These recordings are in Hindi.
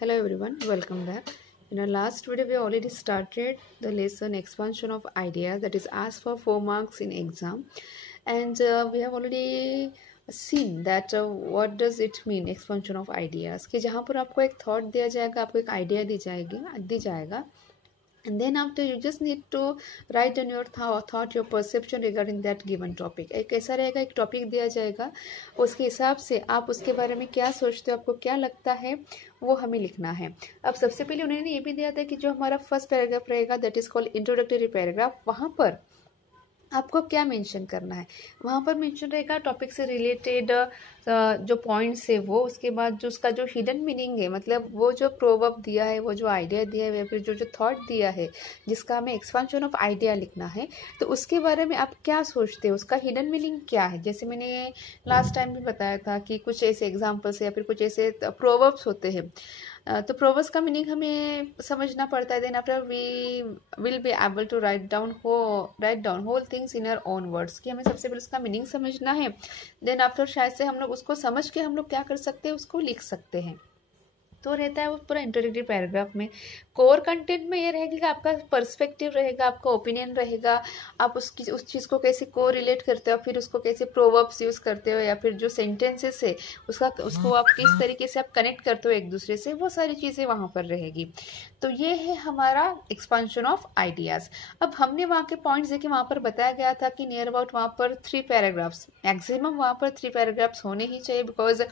Hello everyone, welcome back. In our last video, we already started the lesson expansion of ideas that is asked for 4 marks in exam, and we have already seen that what does it mean expansion of ideas कि जहाँ पर आपको एक thought दिया जाएगा, आपको एक idea दी जाएगा and then after you just need to write down your thought your perception regarding that given topic. एक ऐसा रहेगा, एक टॉपिक दिया जाएगा, उसके हिसाब से आप उसके बारे में क्या सोचते हो, आपको क्या लगता है वो हमें लिखना है. अब सबसे पहले उन्होंने ये भी दिया था कि जो हमारा फर्स्ट पैराग्राफ रहेगा that is called introductory paragraph, वहाँ पर आपको क्या मेंशन करना है. वहाँ पर मेंशन रहेगा टॉपिक से रिलेटेड जो पॉइंट्स है वो, उसके बाद जो उसका जो हिडन मीनिंग है, मतलब वो जो प्रोवर्ब दिया है, वो जो आइडिया दिया है, या फिर जो जो थॉट दिया है जिसका हमें एक्सपेंशन ऑफ आइडिया लिखना है, तो उसके बारे में आप क्या सोचते हो, उसका हिडन मीनिंग क्या है. जैसे मैंने लास्ट टाइम भी बताया था कि कुछ ऐसे एग्जाम्पल्स या फिर कुछ ऐसे प्रोवर्ब्स होते हैं, तो प्रोवर्ब्स का मीनिंग हमें समझना पड़ता है. Then after we will be able to write down whole things in our own words, कि हमें सबसे पहले उसका मीनिंग समझना है. देन आफ्टर शायद से हम लोग उसको समझ के हम लोग क्या कर सकते हैं, उसको लिख सकते हैं. तो रहता है वो पूरा इंट्रोडक्टरी पैराग्राफ में. कोर कंटेंट में ये रहेगा कि आपका पर्सपेक्टिव रहेगा, आपका ओपिनियन रहेगा, आप उस चीज़ को कैसे को रिलेट करते हो, फिर उसको कैसे प्रोवर्ब्स यूज़ करते हो, या फिर जो सेंटेंसेस है उसको आप किस तरीके से आप कनेक्ट करते हो एक दूसरे से, वो सारी चीज़ें वहाँ पर रहेगी. तो ये है हमारा एक्सपांशन ऑफ आइडियाज़. अब हमने वहाँ के पॉइंट्स देखे, वहाँ पर बताया गया था कि नियर अबाउट वहाँ पर 3 पैराग्राफ्स, मैक्सिमम वहाँ पर 3 पैराग्राफ्स होने ही चाहिए, बिकॉज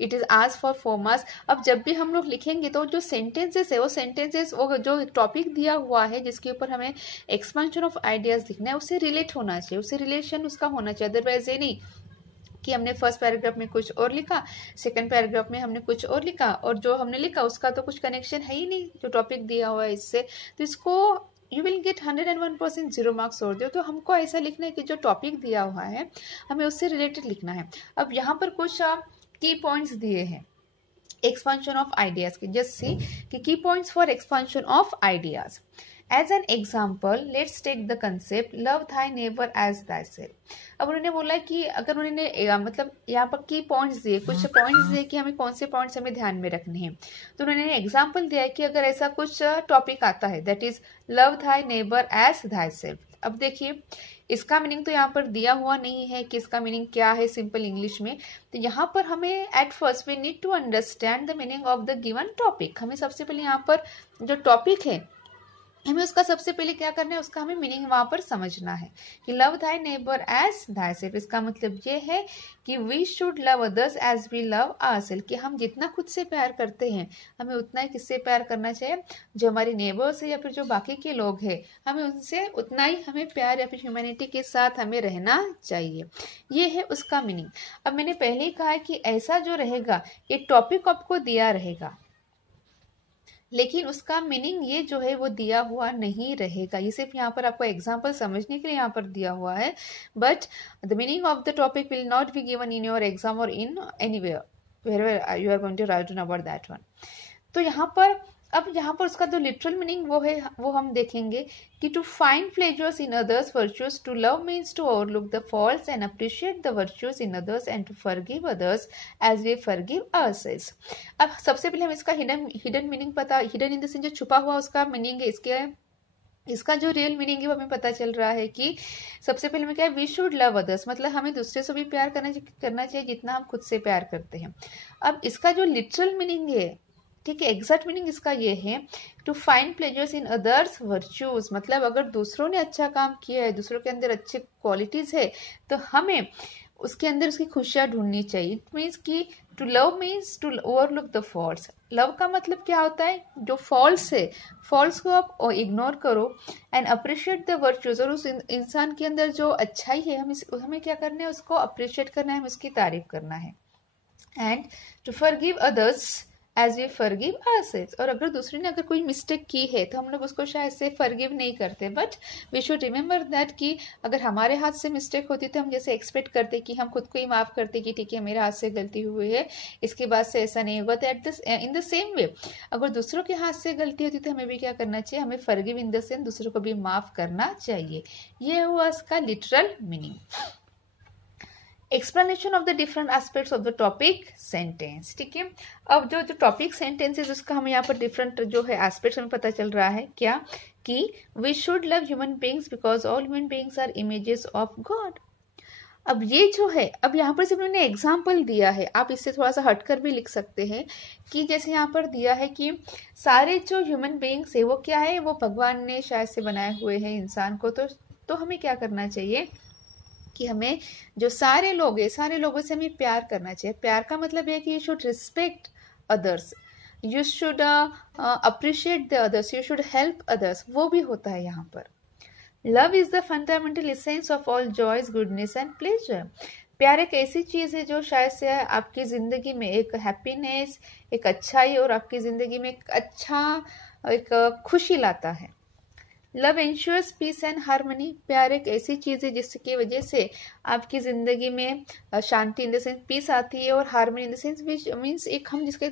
इट इज़ आज फॉर 4 मार्क्स. अब जब भी हम लोग लिखेंगे तो जो सेंटेंसेस है, वो सेंटेंसेस वो जो टॉपिक दिया हुआ है जिसके ऊपर हमें एक्सपेंशन ऑफ आइडियाज़ लिखना है, उससे रिलेट होना चाहिए, उससे रिलेशन उसका होना चाहिए. अदरवाइज ये नहीं कि हमने फर्स्ट पैराग्राफ में कुछ और लिखा, सेकंड पैराग्राफ में हमने कुछ और लिखा, और जो हमने लिखा उसका तो कुछ कनेक्शन है ही नहीं जो टॉपिक दिया हुआ है इससे, तो इसको यू विल गेट 101% 0 मार्क्स और दो. तो हमको ऐसा लिखना है कि जो टॉपिक दिया हुआ है हमें उससे रिलेटेड लिखना है. अब यहाँ पर कुछ की पॉइंट्स दिए हैं एक्सपेंशन ऑफ आइडियाज के. जस्ट सी कि key points for expansion of ideas. As an example let's take the concept love thy neighbour as thyself. अब उन्होंने बोला कि अगर उन्होंने मतलब यहाँ पर की पॉइंट्स दिए, कुछ पॉइंट्स दिए कि हमें कौन से पॉइंट्स हमें ध्यान में रखने हैं, तो उन्होंने एग्जाम्पल दिया है कि अगर ऐसा कुछ टॉपिक आता है that is love thy neighbour as thyself. अब देखिए इसका मीनिंग तो यहाँ पर दिया हुआ नहीं है कि इसका मीनिंग क्या है सिंपल इंग्लिश में. तो यहाँ पर हमें at first we need to understand the meaning of the given topic. हमें सबसे पहले यहाँ पर जो टॉपिक है हमें उसका सबसे पहले क्या करना है, उसका हमें मीनिंग वहां पर समझना है कि love thy neighbour as thyself. इसका मतलब ये है कि we should love others as we love ourself, कि हम जितना खुद से प्यार करते हैं हमें उतना ही किससे प्यार करना चाहिए, जो हमारे नेबर्स है या फिर जो बाकी के लोग हैं, हमें उनसे उतना ही हमें प्यार या फिर ह्यूमैनिटी के साथ हमें रहना चाहिए. ये है उसका मीनिंग. अब मैंने पहले ही कहा है कि ऐसा जो रहेगा ये टॉपिक आपको दिया रहेगा, लेकिन उसका मीनिंग ये जो है वो दिया हुआ नहीं रहेगा. ये सिर्फ यहाँ पर आपको एग्जाम्पल समझने के लिए यहाँ पर दिया हुआ है, but the meaning of the topic will not be given in your exam और in anywhere where you are going to write down about that one. तो यहाँ पर अब यहाँ पर उसका जो लिटरल मीनिंग वो है वो हम देखेंगे कि to find pleasures in others virtues, to love means to overlook the faults and appreciate the virtues in others and to forgive others as we forgive ourselves. अब सबसे पहले हम इसका हिडन मीनिंग पता, हिडन इन द सेंस जो छुपा हुआ उसका मीनिंग है, इसका जो रियल मीनिंग है वो हमें पता चल रहा है कि सबसे पहले में क्या है, वी शुड लव अदर्स, मतलब हमें दूसरे से भी प्यार करना चाहिए जितना हम खुद से प्यार करते हैं. अब इसका जो लिटरल मीनिंग है, ठीक है, एग्जैक्ट मीनिंग इसका ये है to find pleasures in others virtues, मतलब अगर दूसरों ने अच्छा काम किया है, दूसरों के अंदर अच्छी क्वालिटीज है, तो हमें उसके अंदर उसकी खुशियां ढूंढनी चाहिए. इट मीन्स कि to love means to overlook the faults. Love का मतलब क्या होता है, जो फॉल्ट्स है फॉल्ट्स को आप इग्नोर करो, एंड अप्रिशिएट द वर्च्यूज, और उस इंसान के अंदर जो अच्छाई है हमें क्या करना है, उसको अप्रिशिएट करना है, हमें उसकी तारीफ करना है. And to forgive others as we forgive ourselves. और अगर दूसरे ने अगर कोई मिस्टेक की है तो हम लोग उसको शायद से फॉरगिव नहीं करते, but we should remember that कि अगर हमारे हाथ से मिस्टेक होती तो हम जैसे एक्सपेक्ट करते कि हम खुद को ही माफ़ करते कि ठीक है मेरे हाथ से गलती हुई है, इसके बाद से ऐसा नहीं होगा. तो इन द सेम वे अगर दूसरों के हाथ से गलती होती तो हमें भी क्या करना चाहिए, हमें फॉरगिव इन द सेंस दूसरों को भी माफ़ करना चाहिए. ये हुआ इसका literal meaning. Explanation of the different aspects of the topic sentence. ठीक है, अब जो जो टॉपिक सेंटेंस है उसका हमें यहाँ पर डिफरेंट जो है एस्पेक्ट्स हमें पता चल रहा है क्या, कि we should love human beings because all human beings are images of God. अब ये जो है, अब यहाँ पर सिर्फ उन्होंने एग्जाम्पल दिया है, आप इससे थोड़ा सा हटकर भी लिख सकते हैं कि जैसे यहाँ पर दिया है कि सारे जो ह्यूमन बींग्स है वो क्या है, वो भगवान ने शायद से बनाए हुए हैं इंसान को। तो हमें क्या करना चाहिए कि हमें जो सारे लोग हैं, सारे लोगों से हमें प्यार करना चाहिए। प्यार का मतलब है कि you should respect others, you should appreciate the others, you should help others, वो भी होता है यहाँ पर। Love is the fundamental essence of all joys, goodness and pleasure. प्यार एक ऐसी चीज है जो शायद से आपकी जिंदगी में एक हैप्पीनेस, एक अच्छाई और आपकी जिंदगी में एक अच्छा एक खुशी लाता है। Love ensures peace and harmony. प्यार एक ऐसी चीज है जिसकी वजह से आपकी जिंदगी में शांति इन द सेंस पीस आती है, और harmony in the sense which means एक हम जिसके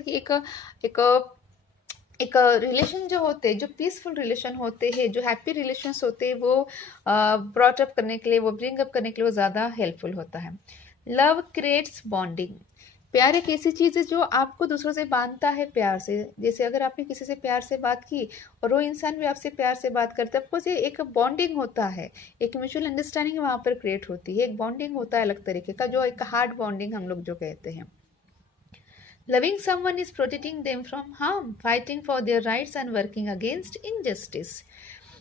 एक रिलेशन जो होते हैं, जो पीसफुल रिलेशन होते हैं, जो हैप्पी रिलेशंस होते हैं, वो ब्रॉट अप करने के लिए, वो ब्रिंग अप करने के लिए वो ज़्यादा हेल्पफुल होता है। Love creates bonding. प्यार एक ऐसी चीज़ है जो आपको दूसरों से बांधता है प्यार से। जैसे अगर आपने किसी से प्यार से बात की और वो इंसान भी आपसे प्यार से बात करता है, आपको से एक बॉन्डिंग होता है, एक म्यूचुअल अंडरस्टैंडिंग वहाँ पर क्रिएट होती है, एक बॉन्डिंग होता है अलग तरीके का, जो एक हार्ड बॉन्डिंग हम लोग जो कहते हैं। Loving someone is protecting them from harm, fighting for their rights and working against injustice.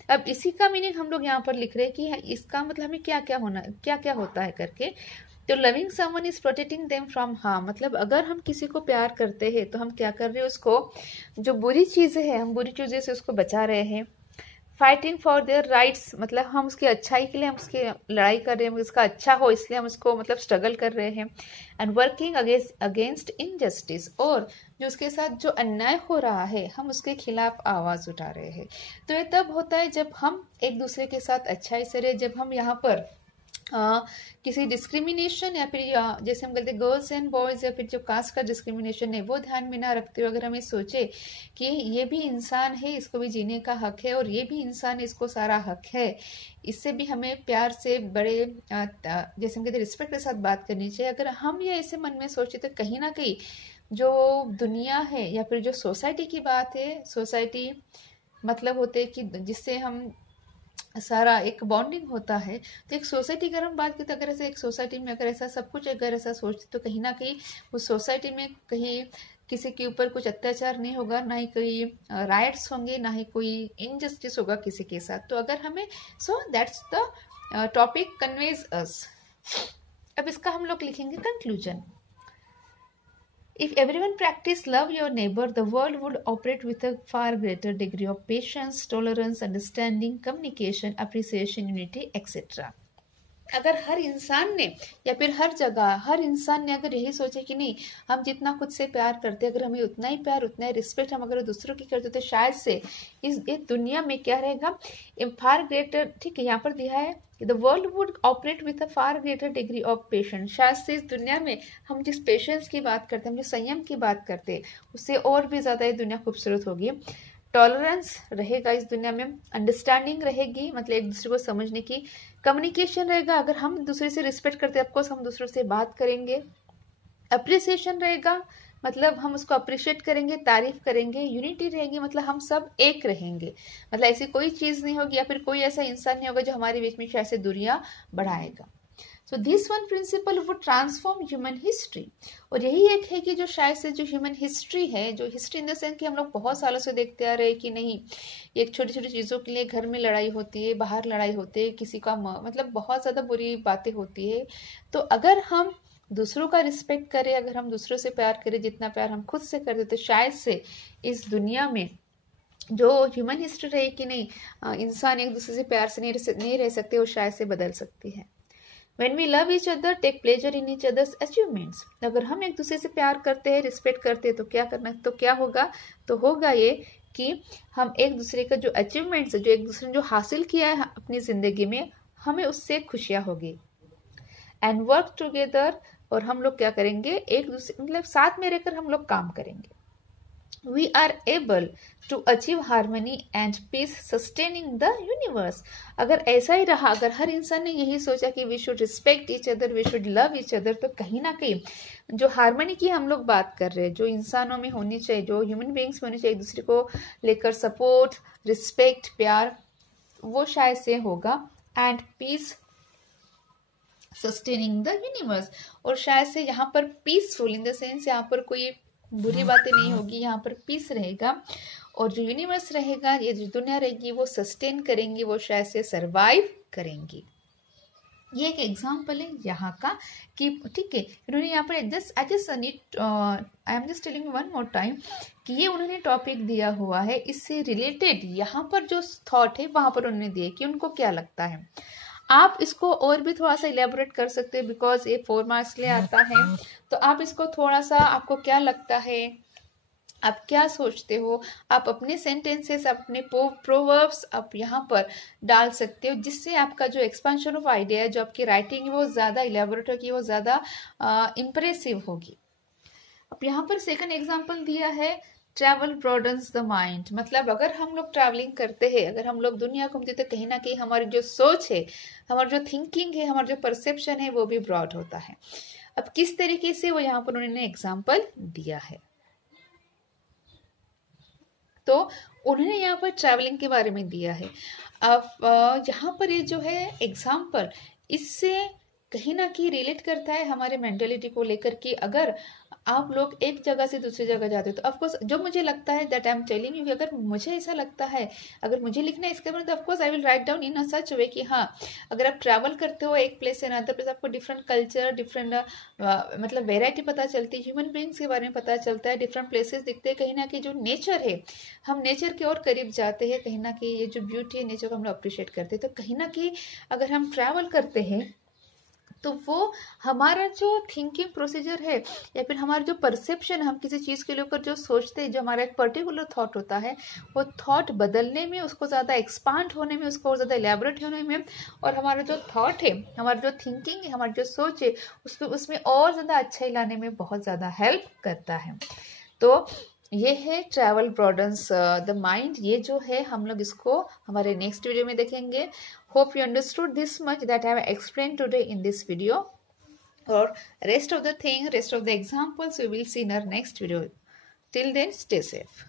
अब इसी का मीनिंग हम लोग यहाँ पर लिख रहे हैं कि इसका मतलब हमें क्या क्या होता है करके। तो loving someone is protecting them from harm, मतलब अगर हम किसी को प्यार करते हैं तो हम क्या कर रहे हैं, उसको जो बुरी चीजें हैं हम बुरी चीजें से उसको बचा रहे हैं। फाइटिंग फॉर देयर राइट्स, मतलब हम उसकी अच्छाई के लिए हम उसकी लड़ाई कर रहे हैं, उसका अच्छा हो इसलिए हम उसको मतलब स्ट्रगल कर रहे हैं। एंड वर्किंग अगेंस्ट इनजस्टिस, और जो उसके साथ जो अन्याय हो रहा है हम उसके खिलाफ आवाज उठा रहे हैं। तो ये तब होता है जब हम एक दूसरे के साथ अच्छाई से रहे, जब हम यहाँ पर किसी डिस्क्रिमिनेशन या फिर जैसे हम कहते हैं गर्ल्स एंड बॉयज या फिर जो कास्ट का डिस्क्रिमिनेशन है वो ध्यान में ना रखते हुए अगर हमें सोचे कि ये भी इंसान है, इसको भी जीने का हक है, और ये भी इंसान है, इसको सारा हक है, इससे भी हमें प्यार से बड़े जैसे हम कहते हैं रिस्पेक्ट के साथ बात करनी चाहिए। अगर हम ये ऐसे मन में सोचे तो कहीं ना कहीं जो दुनिया है या फिर जो सोसाइटी की बात है, सोसाइटी मतलब होते हैं कि जिससे हम सारा एक बॉन्डिंग होता है। तो एक सोसाइटी अगर हम बात करते अगर ऐसे एक सोसाइटी में अगर ऐसा सब कुछ अगर ऐसा सोचते तो कहीं ना कहीं उस सोसाइटी में कहीं किसी के ऊपर कुछ अत्याचार नहीं होगा, ना ही कोई राइट्स होंगे, ना ही कोई इनजस्टिस होगा किसी के साथ। तो अगर हमें so that's the topic conveys us. अब इसका हम लोग लिखेंगे conclusion. If everyone practiced love your neighbor, the world would operate with a far greater degree of patience, tolerance, understanding, communication, appreciation, unity, etc. अगर हर इंसान ने या फिर हर जगह हर इंसान ने अगर यही सोचे कि नहीं हम जितना खुद से प्यार करते अगर हमें उतना ही प्यार उतना ही रिस्पेक्ट हम अगर दूसरों की करते तो शायद से इस दुनिया में क्या रहेगा, फार ग्रेटर, ठीक है यहाँ पर दिया है the world would operate with a far greater degree of patience. शायद से इस दुनिया में हम जिस पेशेंस की बात करते हैं, हम जो संयम की बात करते हैं, उससे और भी ज़्यादा ये दुनिया खूबसूरत होगी। टॉलरेंस रहेगा इस दुनिया में, अंडरस्टैंडिंग रहेगी मतलब एक दूसरे को समझने की, कम्युनिकेशन रहेगा, अगर हम दूसरे से रिस्पेक्ट करते हैं ऑफकोर्स हम दूसरों से बात करेंगे, अप्रिसिएशन रहेगा मतलब हम उसको अप्रिशिएट करेंगे, तारीफ करेंगे, यूनिटी रहेगी मतलब हम सब एक रहेंगे, मतलब ऐसी कोई चीज़ नहीं होगी या फिर कोई ऐसा इंसान नहीं होगा जो हमारे बीच में शायद से दूरियां बढ़ाएगा। So this one principle would transform human history. और यही एक है कि जो शायद से जो ह्यूमन हिस्ट्री है, जो हिस्ट्री इन द सेंस कि हम लोग बहुत सालों से देखते आ रहे हैं कि नहीं एक छोटी छोटी चीज़ों के लिए घर में लड़ाई होती है, बाहर लड़ाई होती है, किसी का मतलब बहुत ज़्यादा बुरी बातें होती है। तो अगर हम दूसरों का रिस्पेक्ट करें, अगर हम दूसरों से प्यार करें जितना प्यार हम खुद से करते तो शायद से इस दुनिया में जो ह्यूमन हिस्ट्री रही कि नहीं इंसान एक दूसरे से प्यार से नहीं रह सकते, वो शायद से बदल सकती है। When we love each other, take pleasure in each other's achievements. अगर हम एक दूसरे से प्यार करते हैं, रिस्पेक्ट करते हैं तो क्या होगा, तो होगा ये कि हम एक दूसरे का जो अचीवमेंट्स है, जो एक दूसरे ने जो हासिल किया है अपनी जिंदगी में, हमें उससे खुशियाँ होगी। एंड वर्क टुगेदर, और हम लोग क्या करेंगे एक दूसरे मतलब साथ में रहकर हम लोग काम करेंगे। we are able to achieve harmony and peace sustaining the universe. अगर ऐसा ही रहा, अगर हर इंसान ने यही सोचा कि we should respect each other, we should love each other, तो कहीं ना कहीं जो हार्मनी की हम लोग बात कर रहे हैं, जो इंसानों में होनी चाहिए, जो ह्यूमन बीइंग्स में होनी चाहिए, एक दूसरे को लेकर सपोर्ट, रिस्पेक्ट, प्यार, वो शायद से होगा. And peace sustaining the universe, और शायद से यहाँ पर पीसफुल इन द सेंस यहाँ पर कोई बुरी बातें नहीं होगी, यहाँ पर पीस रहेगा, और जो यूनिवर्स रहेगा, ये जो दुनिया रहेगी, वो सस्टेन करेंगी, वो शायद से सरवाइव करेंगी. ये एक एग्जाम्पल है यहाँ का कि ठीक है, इन्होंने यहाँ पर I am just telling one more time कि ये उन्होंने टॉपिक दिया हुआ है, इससे रिलेटेड यहाँ पर जो थॉट है वहां पर उन्होंने दिए कि उनको क्या लगता है. आप इसको और भी थोड़ा सा इलेबोरेट कर सकते हैं, बिकॉज ये 4 मार्क्स ले आता है, तो आप इसको थोड़ा सा, आपको क्या लगता है, आप क्या सोचते हो, आप अपने सेंटेंसेस, अपने प्रोवर्ब्स आप यहाँ पर डाल सकते हो, जिससे आपका जो एक्सपेंशन ऑफ आइडिया है, जो आपकी राइटिंग है, वो ज़्यादा इलेबोरेट होगी, वो ज़्यादा इम्प्रेसिव होगी. अब यहाँ पर सेकंड एग्जांपल दिया है, ट्रैवल ब्रॉडन्स द माइंड. मतलब अगर हम लोग ट्रैवलिंग करते हैं, अगर हम लोग दुनिया घूमते, तो कहीं ना कहीं हमारी जो सोच है, हमारी जो थिंकिंग है, हमारा जो परसेप्शन है, वो भी ब्रॉड होता है. अब किस तरीके से, वो यहाँ पर उन्होंने एग्जाम्पल दिया है. तो उन्होंने यहाँ पर ट्रैवलिंग के बारे में दिया है. अब यहाँ पर ये जो है एग्जाम्पल, इससे कहीं ना कहीं रिलेट करता है हमारे मेंटेलिटी को लेकर कि अगर आप लोग एक जगह से दूसरी जगह जाते हो, तो ऑफकोर्स जो मुझे लगता है that I am telling you, कि अगर मुझे ऐसा लगता है, अगर मुझे लिखना है इसके बारे में, तो of course I will write down in a such way कि हाँ, अगर आप ट्रैवल करते हो एक प्लेस से अनदर प्लेस, आपको डिफरेंट कल्चर, डिफरेंट मतलब वेराइटी पता चलती है, ह्यूमन बीइंग्स के बारे में पता चलता है, डिफरेंट प्लेसेस दिखते हैं. कहीं ना कहीं जो नेचर है, हम नेचर के और करीब जाते हैं, कहीं ना कहीं ये जो ब्यूटी है नेचर को हम लोग अप्रिशिएट करते हैं. तो कहीं ना कहीं अगर हम ट्रैवल करते हैं, तो वो हमारा जो थिंकिंग प्रोसीजर है, या फिर हमारा जो परसेप्शन, हम किसी चीज़ के ऊपर जो सोचते हैं, जो हमारा एक पर्टिकुलर थॉट होता है, वो थॉट बदलने में, उसको ज़्यादा एक्सपांड होने में, उसको ज़्यादा एलैबोरेट होने में, और हमारा जो थॉट है, हमारा जो थिंकिंग है, हमारी जो सोच है, उसमें और ज़्यादा अच्छाई लाने में बहुत ज़्यादा हेल्प करता है. तो ये है ट्रैवल ब्रॉडन्स द माइंड. ये जो है हम लोग इसको हमारे नेक्स्ट वीडियो में देखेंगे. Hope you understood this much that I have explain today in this video, और rest of the thing, rest of the examples we will see in our next video. Till then, stay safe.